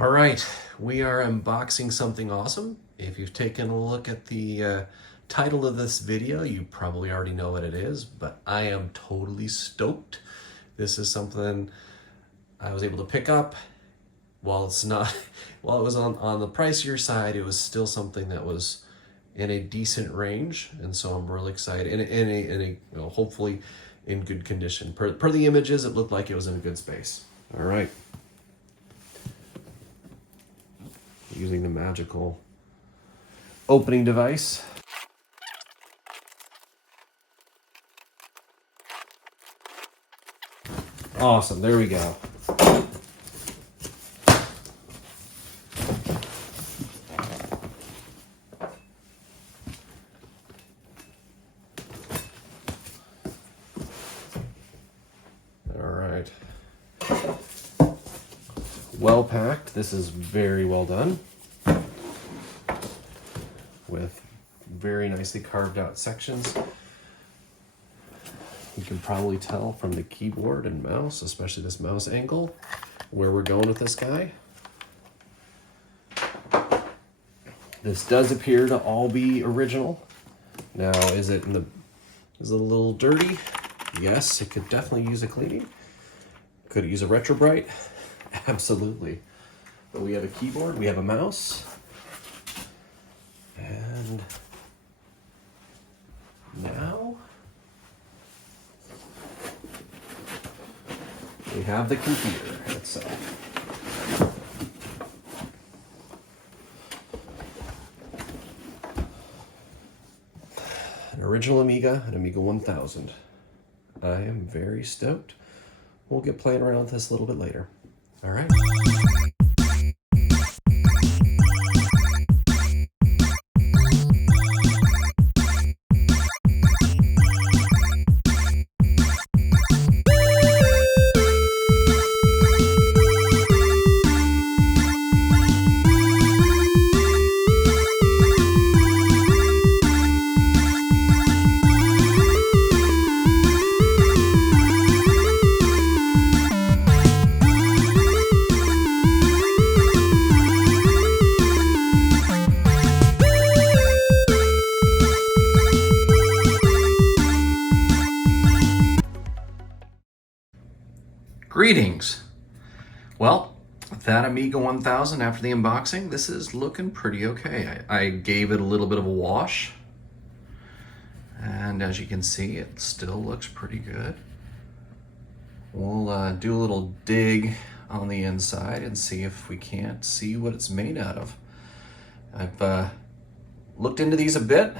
All right, we are unboxing something awesome. If you've taken a look at the title of this video, you probably already know what it is, but I am totally stoked. This is something I was able to pick up. While it's not, while it was on the pricier side, it was still something that was in a decent range, and so I'm really excited. Hopefully in good condition. Per the images, it looked like it was in a good space. All right. Using the magical opening device. Awesome, there we go. All right. Well packed. This is very well done, with very nicely carved out sections. You can probably tell from the keyboard and mouse, especially this mouse angle, where we're going with this guy. This does appear to all be original. Now, is it a little dirty? Yes, it could definitely use a cleaning. Could it use a retro bright? Absolutely. But we have a keyboard, we have a mouse, and now we have the computer itself. An original Amiga, an Amiga 1000. I am very stoked. We'll get playing around with this a little bit later. All right. Greetings. Well, that Amiga 1000 after the unboxing, this is looking pretty okay. I gave it a little bit of a wash, and as you can see, it still looks pretty good. We'll do a little dig on the inside and see if we can't see what it's made out of. I've looked into these a bit.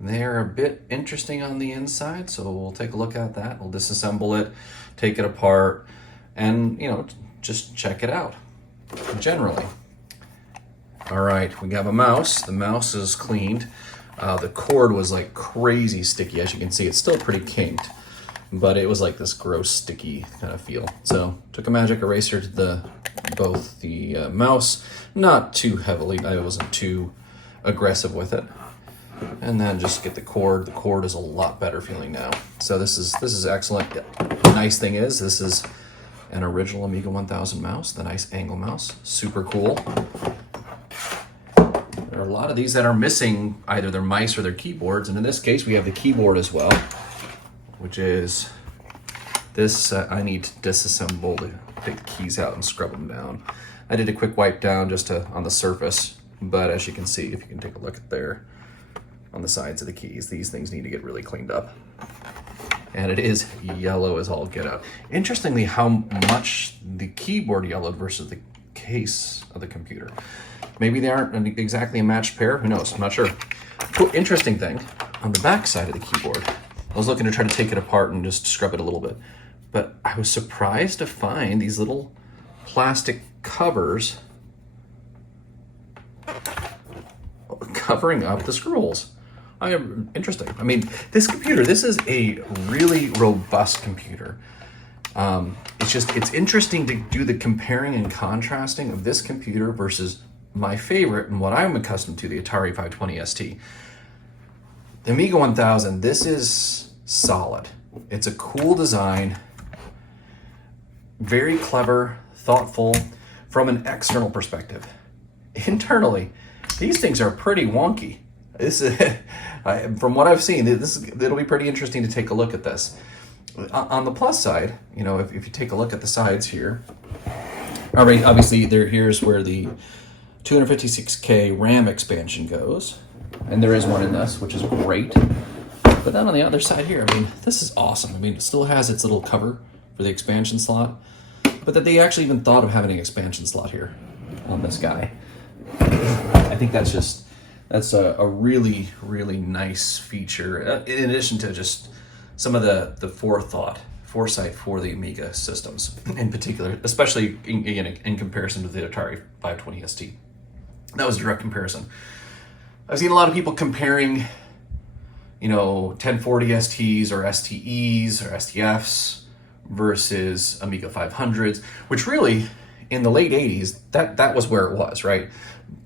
They're a bit interesting on the inside, so we'll take a look at that. We'll disassemble it, take it apart, and just check it out generally. All right, we have a mouse. The mouse is cleaned. The cord was like crazy sticky. As you can see, it's still pretty kinked, but it was like this gross sticky kind of feel. So took a magic eraser to both the mouse, not too heavily. I wasn't too aggressive with it. And then just get the cord. The cord is a lot better feeling now. So this is excellent. The nice thing is this is an original Amiga 1000 mouse, the nice angle mouse. Super cool. There are a lot of these that are missing either their mice or their keyboards, and in this case we have the keyboard as well, which is this. I need to disassemble to take the keys out and scrub them down. I did a quick wipe down just on the surface, but as you can see, if you can take a look at there, on the sides of the keys, these things need to get really cleaned up. And it is yellow as all get out. Interestingly, how much the keyboard yellowed versus the case of the computer. Maybe they aren't exactly a matched pair, who knows, I'm not sure. Cool, interesting thing, on the back side of the keyboard, I was looking to try to take it apart and just scrub it a little bit, but I was surprised to find these little plastic covers covering up the scrolls. Interesting. I mean, this computer, this is a really robust computer. It's interesting to do the comparing and contrasting of this computer versus my favorite and what I'm accustomed to, the Atari 520 ST. The Amiga 1000, this is solid. It's a cool design, very clever, thoughtful. from an external perspective. Internally, these things are pretty wonky. This is, from what I've seen, it'll be pretty interesting to take a look at this. On the plus side, you know, if you take a look at the sides here, all right, obviously here's where the 256K RAM expansion goes, and there is one in this, which is great. But then on the other side here, I mean, this is awesome. I mean, it still has its little cover for the expansion slot, but that they actually even thought of having an expansion slot here on this guy. I think that's a really, really nice feature, in addition to just some of the foresight for the Amiga systems in particular, especially in comparison to the Atari 520 ST. That was a direct comparison. I've seen a lot of people comparing, you know, 1040 STs or STEs or STFs versus Amiga 500s, which really, in the late 80s, that was where it was, right?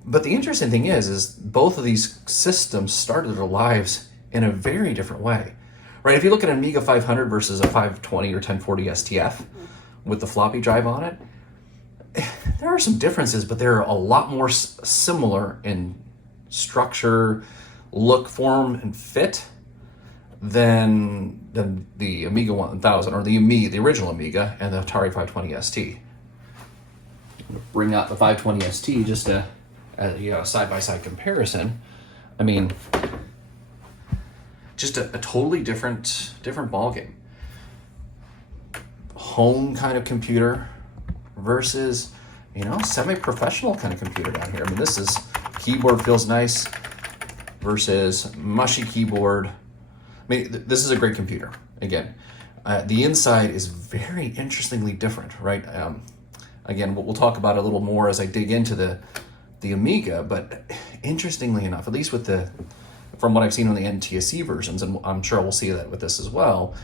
But the interesting thing is both of these systems started their lives in a very different way, right? If you look at an Amiga 500 versus a 520 or 1040 STF with the floppy drive on it, there are some differences, but they're a lot more similar in structure, look, form, and fit than the Amiga 1000 or the original Amiga and the Atari 520 ST. Bring out the 520 ST just to side-by-side comparison. I mean, just a totally different ballgame. Home kind of computer versus, you know, semi-professional kind of computer down here. I mean, this is, keyboard feels nice versus mushy keyboard. I mean, this is a great computer. Again, the inside is very interestingly different, right? Again, we'll talk about it a little more as I dig into the Amiga, but interestingly enough, at least from what I've seen on the NTSC versions, and I'm sure we'll see that with this as well,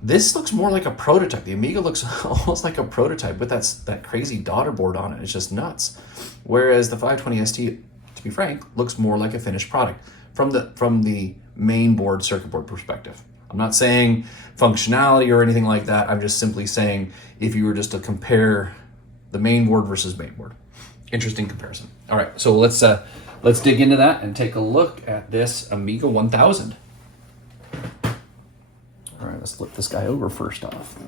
this looks more like a prototype. The Amiga looks almost like a prototype with that crazy daughter board on it. It's just nuts. Whereas the 520 ST, to be frank, looks more like a finished product from the main board, circuit board perspective. I'm not saying functionality or anything like that. I'm just simply saying if you were just to compare the main board versus main board. Interesting comparison. All right, so let's dig into that and take a look at this Amiga 1000. All right, let's flip this guy over first off.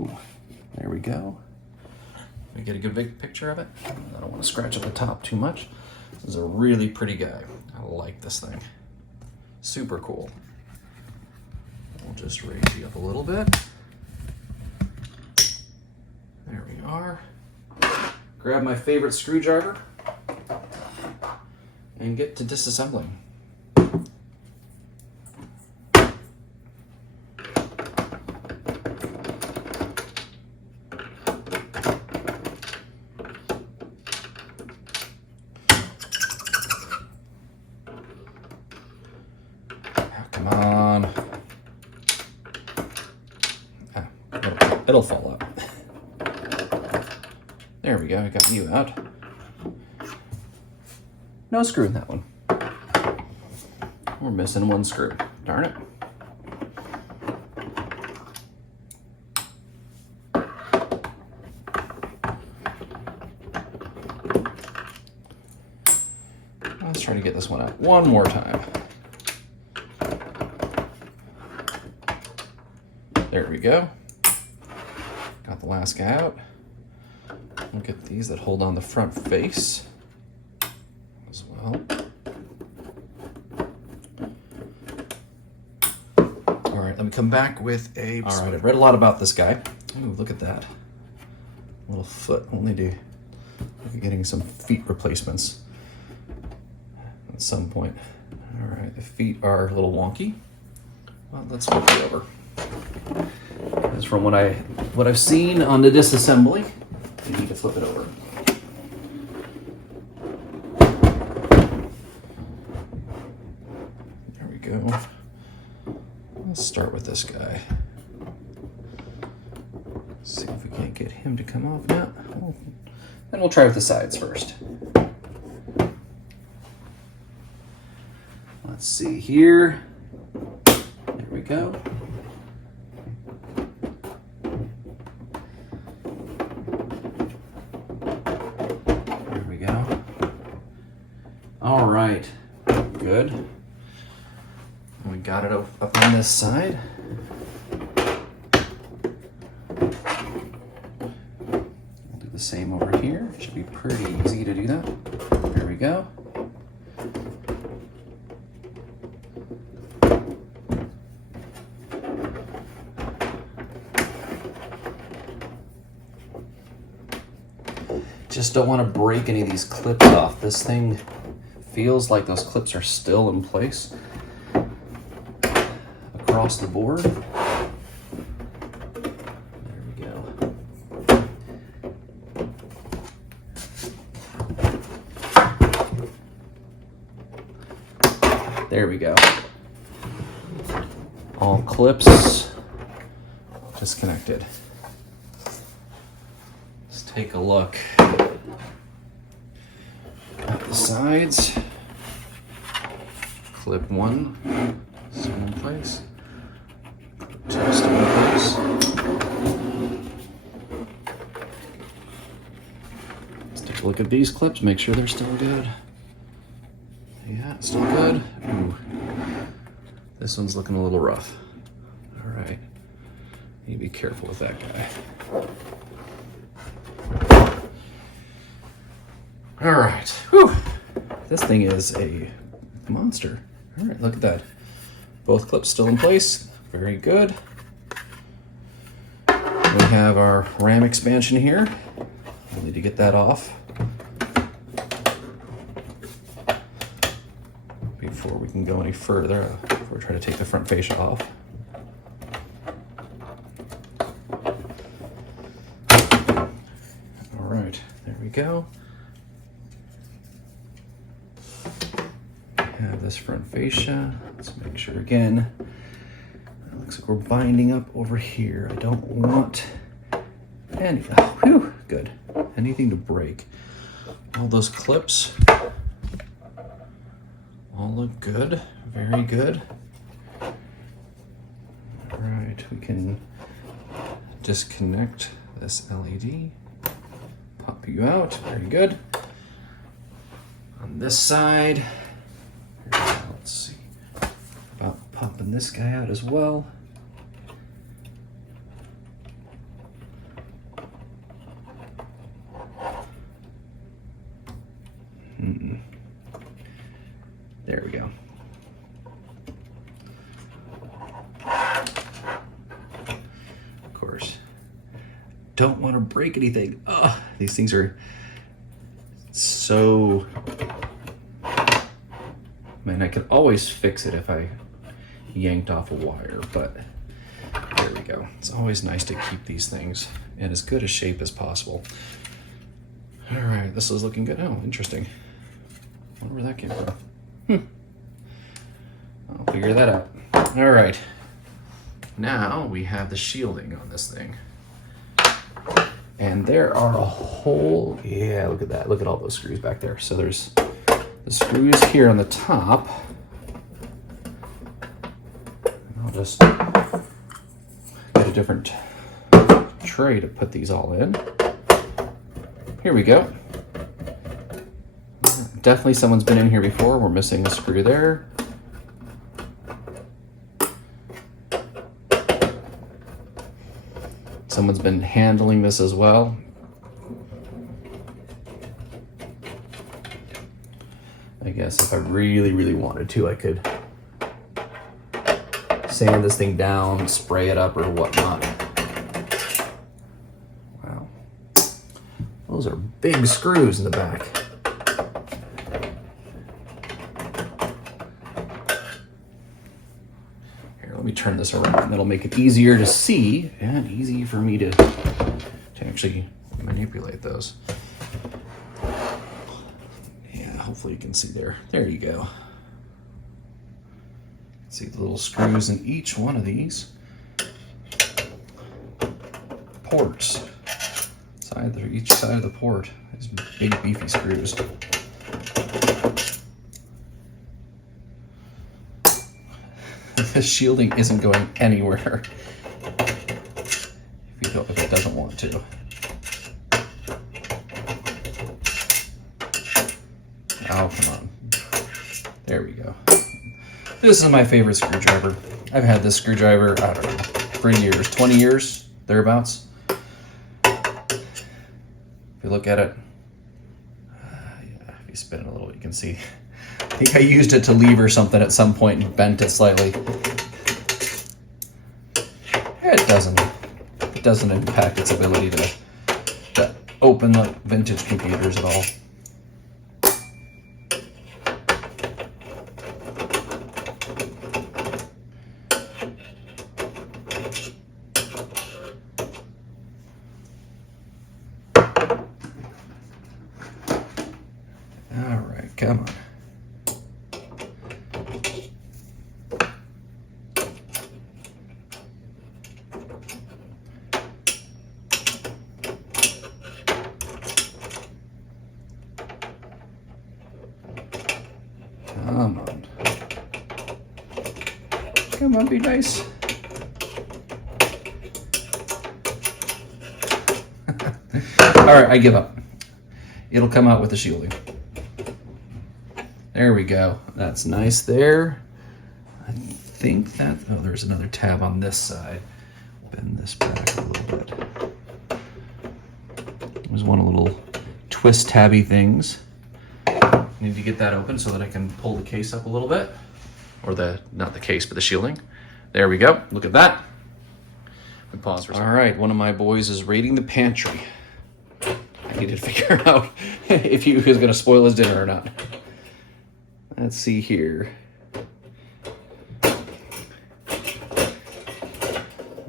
Ooh, there we go. Let me get a good big picture of it. I don't want to scratch at the top too much. This is a really pretty guy. I like this thing. Super cool. We'll just raise you up a little bit. There we are. Grab my favorite screwdriver and get to disassembling. Come on. It'll fall out. There we go, I got you out. No screw in that one. We're missing one screw. Darn it. Let's try to get this one out one more time. There we go. Got the last guy out. We'll get these that hold on the front face as well. All right, let me come back with a... All right, I've read a lot about this guy. Ooh, look at that. Little foot. We'll need to look at getting some feet replacements at some point. All right, the feet are a little wonky. Well, let's flip it over. Because from what I've seen on the disassembly, you need to flip it over. There we go. Let's start with this guy. See if we can't get him to come off now. Then we'll try with the sides first. Let's see here. There we go. There we go. All right, good. We got it up on this side. We'll do the same over here. Should be pretty easy to do that. There we go. Just don't want to break any of these clips off. This thing feels like those clips are still in place across the board. There we go. There we go. All clips disconnected. Let's take a look at the sides. Clip 1, still in place. Clip 2, still in place. Let's take a look at these clips, make sure they're still good. Yeah, still good. Ooh. This one's looking a little rough. All right, need to be careful with that guy. All right, whew. This thing is a monster. All right, look at that. Both clips still in place, very good. We have our RAM expansion here. We'll need to get that off before we can go any further, before we try to take the front fascia off. All right, there we go. Have this front fascia. Let's make sure again. It looks like we're binding up over here. I don't want any, oh, whew, good. Anything to break. All those clips all look good, very good. All right, we can disconnect this LED. Pop you out, very good. On this side, let's see about popping this guy out as well. There we go. Of course, don't want to break anything. Oh, these things are so, man, I could always fix it if I yanked off a wire, but there we go. It's always nice to keep these things in as good a shape as possible. All right, this is looking good. Oh, interesting. I wonder where that came from. I'll figure that out. All right, now we have the shielding on this thing. And there are a whole, yeah, look at that. Look at all those screws back there. So there's the screws here on the top. I'll just get a different tray to put these all in. Here we go. Definitely someone's been in here before. We're missing a screw there. Someone's been handling this as well. I guess if I really, really wanted to, I could sand this thing down, spray it up or whatnot. Wow. Those are big screws in the back. Let me turn this around. That'll make it easier to see and easy for me to actually manipulate those. Yeah, hopefully you can see there. There you go. See the little screws in each one of these ports. Each side of the port is big beefy screws. the shielding isn't going anywhere if it doesn't want to. Oh, come on. There we go. This is my favorite screwdriver. I've had this screwdriver, I don't know, for years, 20 years, thereabouts. If you look at it, yeah, if you spin it a little, you can see. I think I used it to lever something at some point and bent it slightly. It doesn't impact its ability to open like vintage computers at all. All right, come on. Come on. Come on, be nice. All right, I give up. It'll come out with the shielding. There we go. That's nice there. I think that, oh, there's another tab on this side. Bend this back a little bit. There's one of the little twist tabby things. Need to get that open so that I can pull the case up a little bit. Or not the case, but the shielding. There we go. Look at that. We pause for a second. All right, one of my boys is raiding the pantry. I need to figure out if he was going to spoil his dinner or not. Let's see here.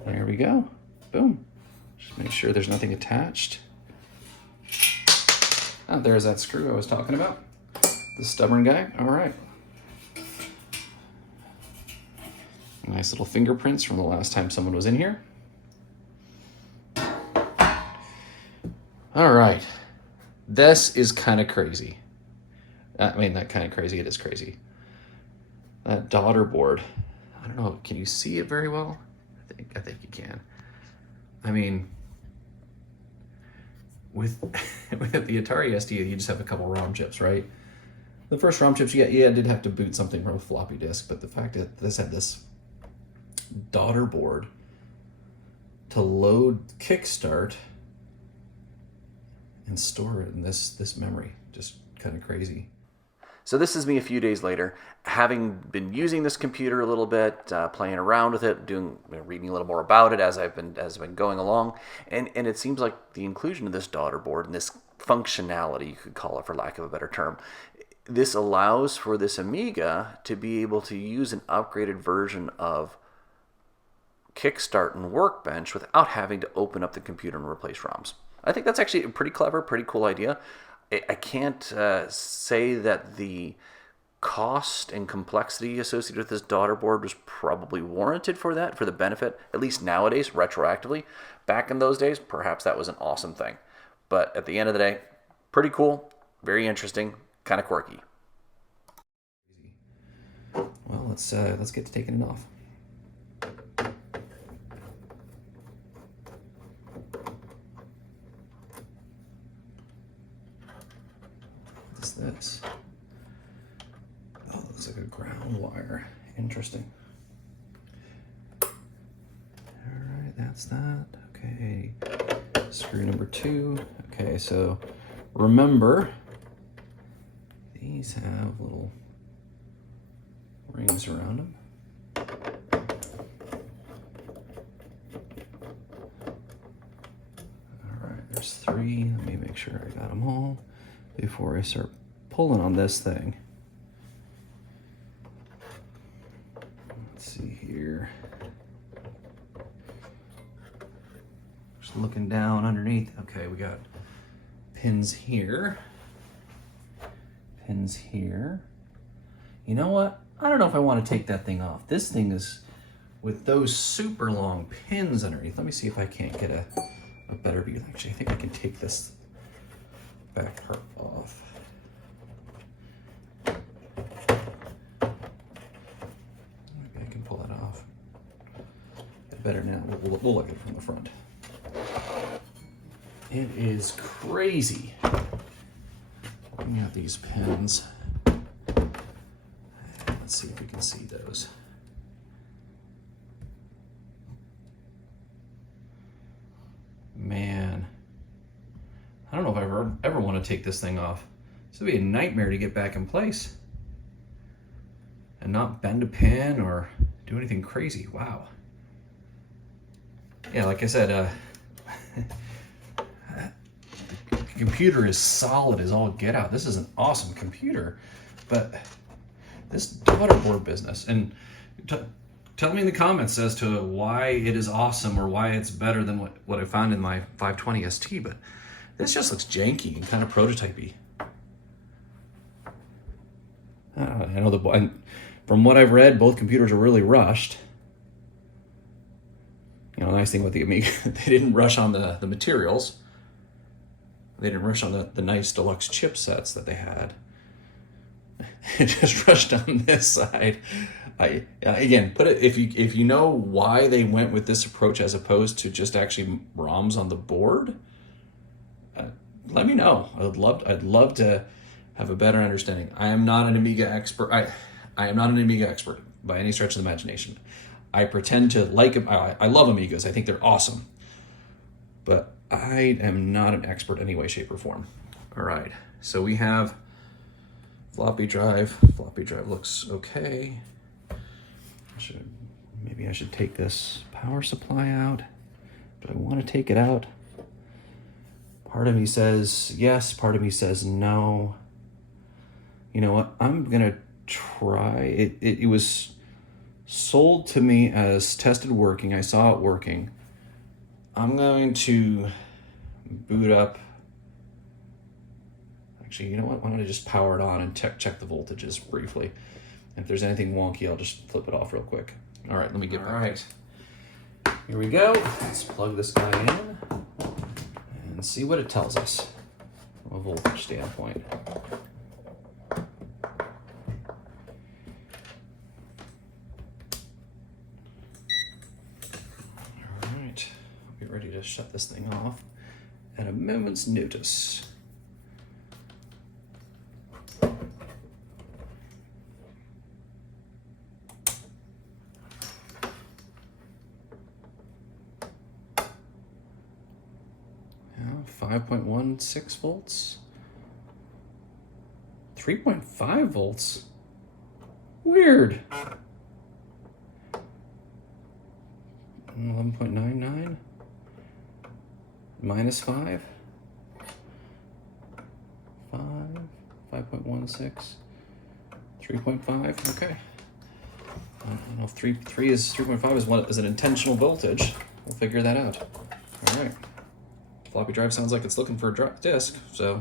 There we go. Boom. Just make sure there's nothing attached. Oh, there's that screw I was talking about. The stubborn guy. All right. Nice little fingerprints from the last time someone was in here. All right. This is kind of crazy. I mean, not kind of crazy. It is crazy. That daughter board. I don't know. Can you see it very well? I think you can. I mean, with the Atari ST, you just have a couple ROM chips, right? The first ROM chips, yeah, did have to boot something from a floppy disk, but the fact that this had this daughter board to load Kickstart and store it in this memory, just kind of crazy. So this is me a few days later, having been using this computer a little bit, playing around with it, reading a little more about it as I've been going along, and it seems like the inclusion of this daughter board and this functionality, you could call it for lack of a better term, this allows for this Amiga to be able to use an upgraded version of Kickstart and Workbench without having to open up the computer and replace ROMs. I think that's actually a pretty clever, pretty cool idea. I can't say that the cost and complexity associated with this daughter board was probably warranted for that, for the benefit, at least nowadays, retroactively. Back in those days, perhaps that was an awesome thing. But at the end of the day, pretty cool, very interesting, kind of quirky. Well, let's get to taking it off. What's this? Oh, it looks like a ground wire. Interesting. All right, that's that. Okay, screw number 2. Okay, so remember, these have little rings around them. All right, there's 3. Let me make sure I got them all before I start pulling on this thing. Let's see here. Just looking down underneath. Okay, we got pins here. Pins here. You know what? I don't know if I want to take that thing off. This thing is with those super long pins underneath. Let me see if I can't get a better view. Actually, I think I can take this back part off. Maybe I can pull it off. better now. We'll look at it from the front. It is crazy. Looking at these pins. Let's see if we can see those. Man, I don't know if I ever want to take this thing off. This would be a nightmare to get back in place and not bend a pin or do anything crazy. Wow. Yeah, like I said, the computer is solid as all get out. This is an awesome computer, but this daughter board business, and tell me in the comments as to why it is awesome or why it's better than what I found in my 520 ST, but this just looks janky and kind of prototypey. I know from what I've read, both computers are really rushed. You know, the nice thing with the Amiga, they didn't rush on the materials. They didn't rush on the nice deluxe chipsets that they had. It just rushed on this side. Again, if you know why they went with this approach as opposed to just actually ROMs on the board, let me know. I'd love to have a better understanding. I am not an Amiga expert. I am not an Amiga expert by any stretch of the imagination. I pretend to like them. I love Amigas. I think they're awesome, but I am not an expert in any way, shape, or form. All right, so we have floppy drive. Floppy drive looks okay. Maybe I should take this power supply out. Do I want to take it out? Part of me says yes, part of me says no. You know what? I'm gonna try it. It was sold to me as tested working. I saw it working. I'm going to boot up. Actually, you know what? Why don't I just power it on and check the voltages briefly? If there's anything wonky, I'll just flip it off real quick. All right, let me get back. All right, here we go. Let's plug this guy in and see what it tells us from a voltage standpoint. All right, I'll get ready to shut this thing off at a moment's notice. 5.16 volts, 3.5 volts. Weird. 11.99 minus 5, 5.16, 3.5. Okay. I don't know if 3.5 is an intentional voltage. We'll figure that out. All right. Floppy drive sounds like it's looking for a disk, so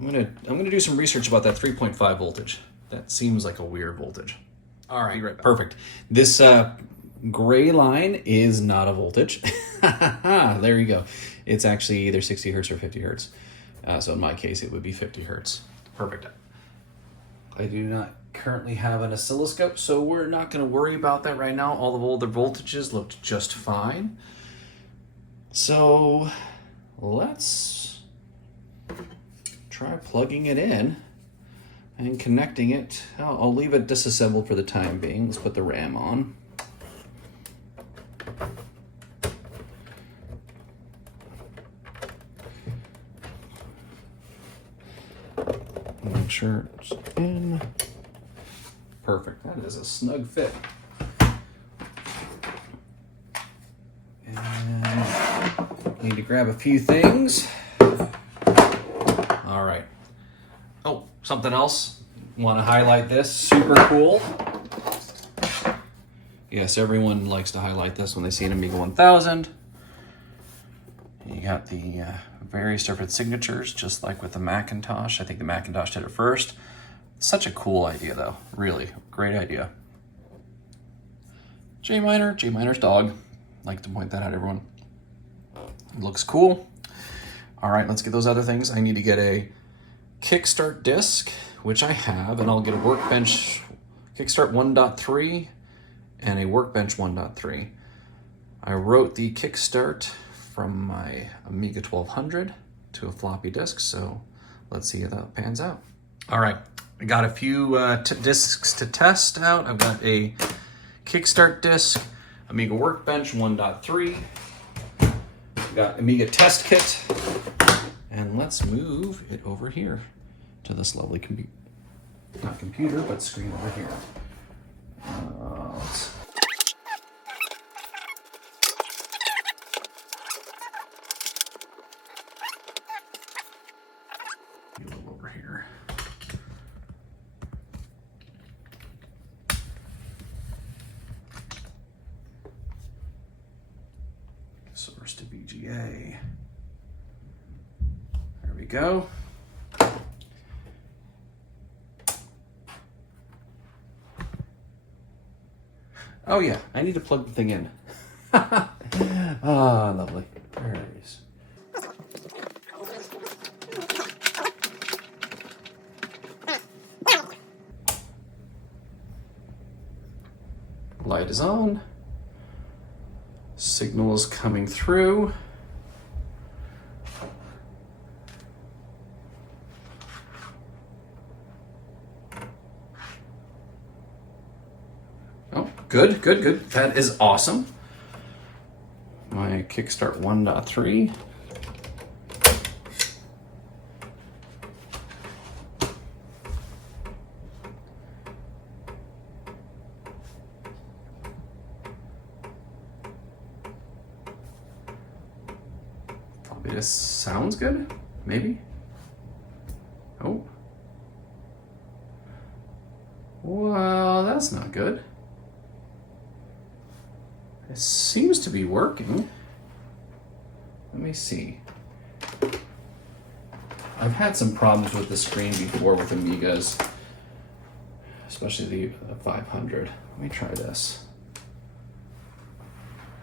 I'm gonna do some research about that 3.5 voltage. That seems like a weird voltage. All right, perfect. This gray line is not a voltage. There you go. It's actually either 60 hertz or 50 hertz. So in my case, it would be 50 hertz. Perfect. I do not currently have an oscilloscope, so we're not going to worry about that right now. All the older voltages looked just fine. So let's try plugging it in and connecting it. I'll leave it disassembled for the time being. Let's put the RAM on. Make sure it's in. Perfect. That is a snug fit. And need to grab a few things. All right. Oh, something else. Want to highlight this? Super cool. Yes, everyone likes to highlight this when they see an Amiga 1000. You got the various different signatures, just like with the Macintosh. I think the Macintosh did it first. Such a cool idea, though. Really, great idea. J minor, J minor's dog. Like to point that out, everyone. It looks cool. All right, let's get those other things. I need to get a Kickstart disk, which I have, and I'll get a Workbench Kickstart 1.3 and a Workbench 1.3. I wrote the kickstart from my Amiga 1200 to a floppy disk, so let's see how that pans out. All right, I got a few disks to test out. I've got a kickstart disk, Amiga Workbench 1.3, I've got Amiga test kit, and let's move it over here to this lovely not computer, but screen over here. Let's move over here. Source to VGA. There we go. Oh yeah, I need to plug the thing in. Ah, lovely. There it is. Light is on. Signal is coming through. Oh, good, good, good. That is awesome. My Kickstart 1.3. Probably this sounds good, maybe. Oh. Well, that's not good. It seems to be working. Let me see. I've had some problems with the screen before with Amigas, especially the 500. Let me try this.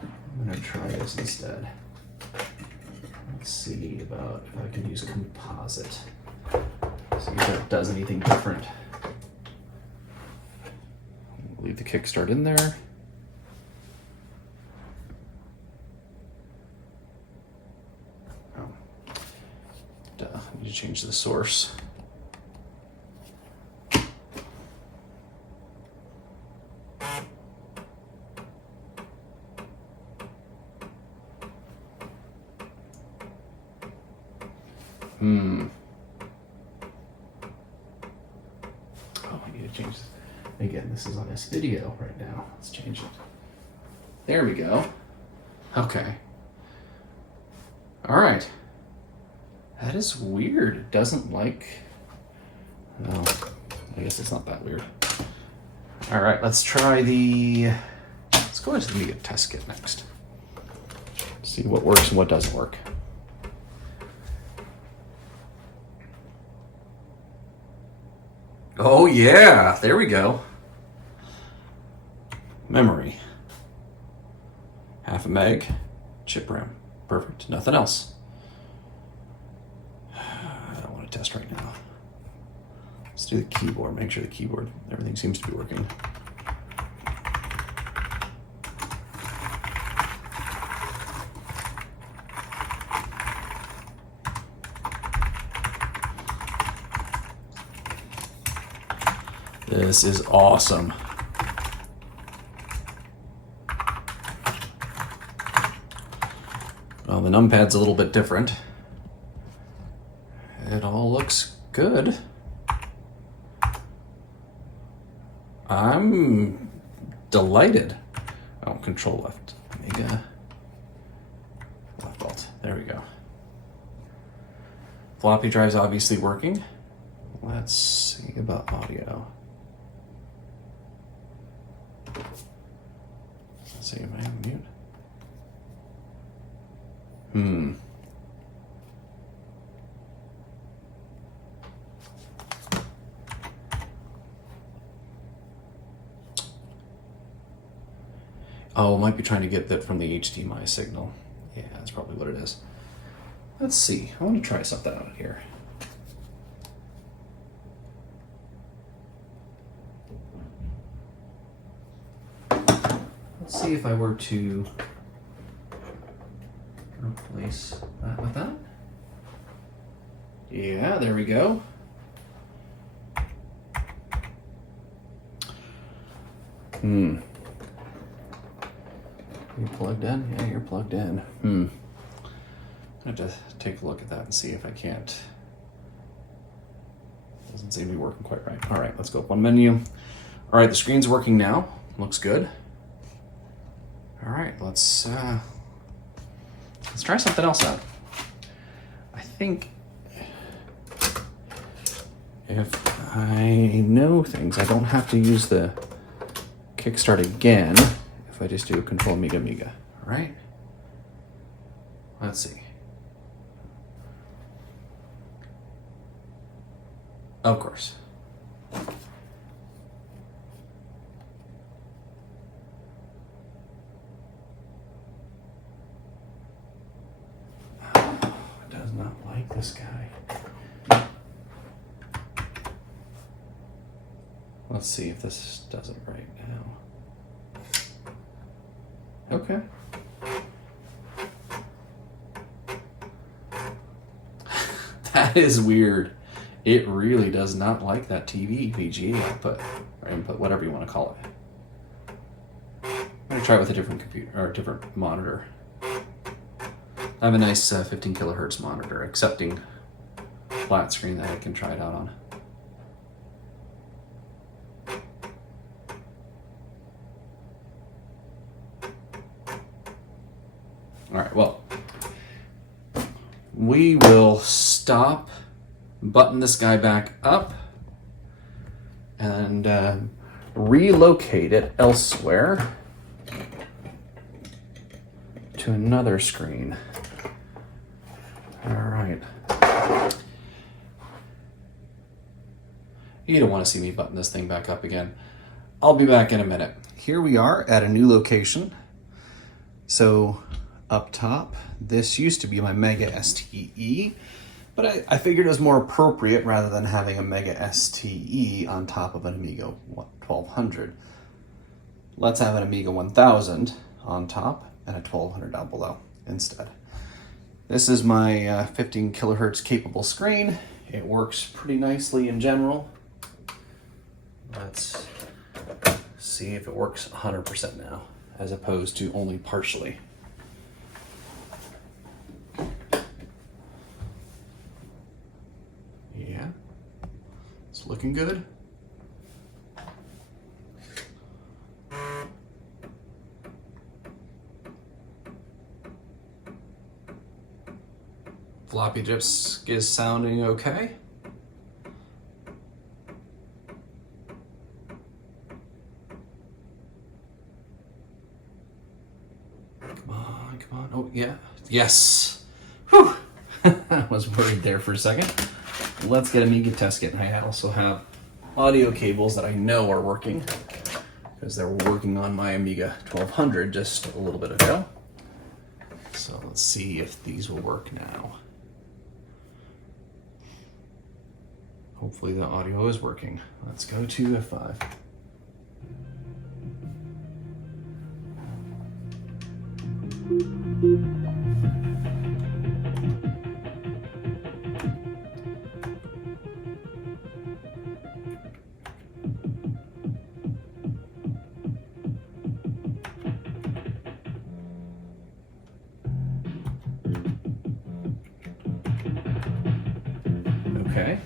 I'm gonna try this instead. Let's see about if I can use composite. See if that does anything different. Leave the kickstart in there. I need to change the source. Oh, I need to change this. Again, this is on this video right now. Let's change it. There we go. Okay. All right. That is weird. It doesn't like... No, I guess it's not that weird. All right, let's try the... Let's go into the Amiga test kit next. See what works and what doesn't work. Oh yeah, there we go. Memory. 0.5 meg, chip RAM. Perfect, nothing else. I don't want to test right now. Let's do the keyboard, make sure the keyboard, everything seems to be working. This is awesome. Well, the numpad's a little bit different. It all looks good. I'm delighted. Oh, control left. Amiga. Left alt. There we go. Floppy drive's obviously working. Let's see about audio. Let's see, am I on mute? Oh, it might be trying to get that from the HDMI signal. Yeah, that's probably what it is. Let's see. I want to try something out here. see if I were to replace that with that. Yeah, there we go. You plugged in? Yeah, you're plugged in. I have to take a look at that and see if I can't. Doesn't seem to be working quite right. All right, let's go up one menu. All right, the screen's working now. Looks good. All right, let's try something else out. I think if I know things, I don't have to use the kickstart again if I just do Control Amiga. All right. Let's see. Of course. Does not like this guy. Let's see if this does it right now. Okay. That is weird. It really does not like that TV VGA output, or input, whatever you want to call it. I'm gonna try it with a different computer or a different monitor. I have a nice 15 kilohertz monitor, accepting flat screen that I can try it out on. All right, well, we will stop, button this guy back up, and relocate it elsewhere to another screen. All right. You don't want to see me button this thing back up again. I'll be back in a minute. Here we are at a new location. So up top, this used to be my Mega STE, but I figured it was more appropriate rather than having a Mega STE on top of an Amiga 1200. Let's have an Amiga 1000 on top and a 1200 down below instead. This is my 15 kilohertz capable screen. It works pretty nicely in general. Let's see if it works 100% now, as opposed to only partially. Yeah, it's looking good. Floppy disk is sounding okay. Come on. Oh, yeah. Yes. Whew. I was worried there for a second. Let's get Amiga test kit. I also have audio cables that I know are working because they were working on my Amiga 1200 just a little bit ago. So let's see if these will work now. Hopefully the audio is working. Let's go to F5. Okay.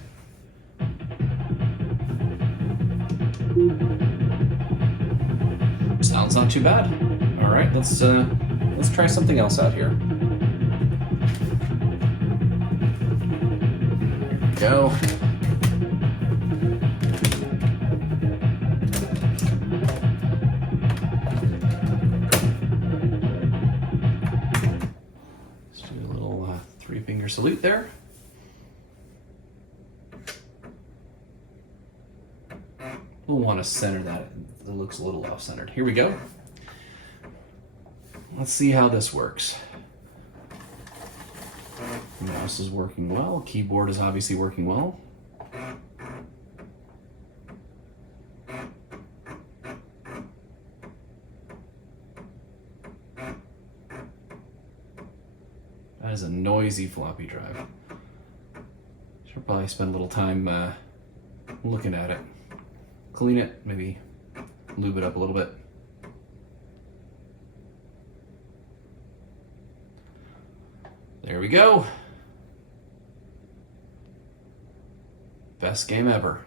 Sounds not too bad. All right, let's try something else out here. There we go. Let's do a little three-finger salute there. We'll want to center that. It looks a little off-centered. Here we go. Let's see how this works. Mouse is working well. Keyboard is obviously working well. That is a noisy floppy drive. Should probably spend a little time looking at it. Clean it, maybe lube it up a little bit. There we go. Best game ever.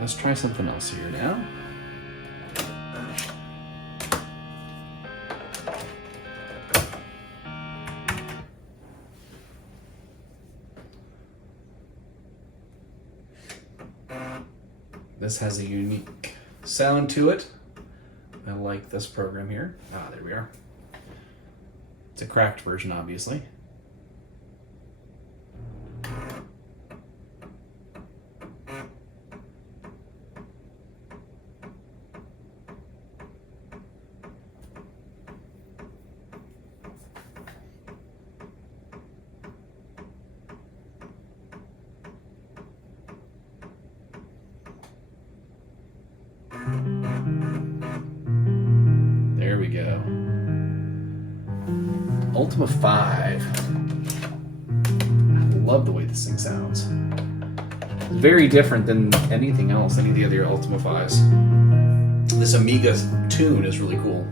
Let's try something else here now. This has a unique sound to it. I like this program here. Ah, there we are. It's a cracked version, obviously. There we go. Ultima 5. I love the way this thing sounds. Very different than anything else, any of the other Ultima 5s. This Amiga tune is really cool.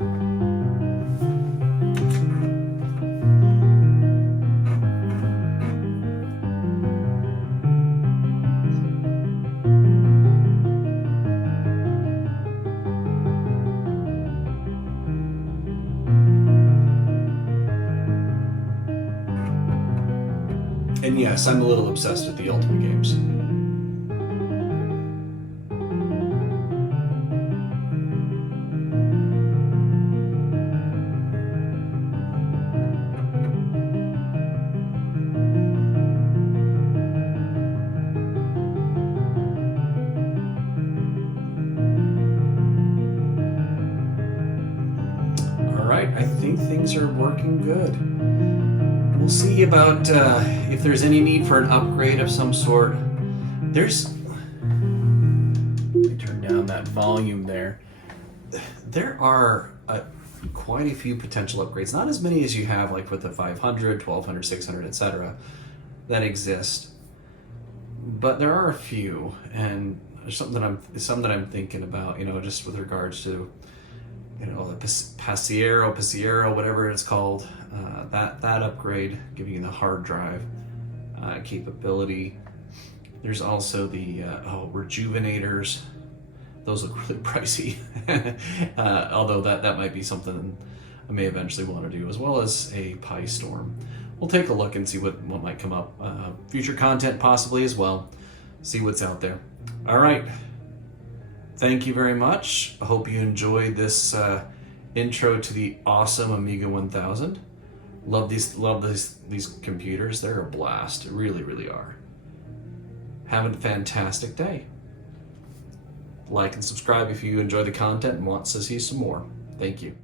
And yes, I'm a little obsessed with the Ultima games. All right, I think things are working good. We'll see about if there's any need for an upgrade of some sort. Let me turn down that volume there. There are quite a few potential upgrades, not as many as you have like with the 500, 1200, 600, etc. that exist, but there are a few, and there's some that I'm thinking about, you know, just with regards to, you know, the Pasiero, whatever it's called, that upgrade, giving you the hard drive capability. There's also the rejuvenators. Those look really pricey, although that might be something I may eventually want to do, as well as a Pi Storm. We'll take a look and see what might come up. Future content possibly as well. See what's out there. All right. Thank you very much. I hope you enjoyed this intro to the awesome Amiga 1000. Love these computers. They're a blast. Really, really are. Have a fantastic day. Like and subscribe if you enjoy the content and want to see some more. Thank you.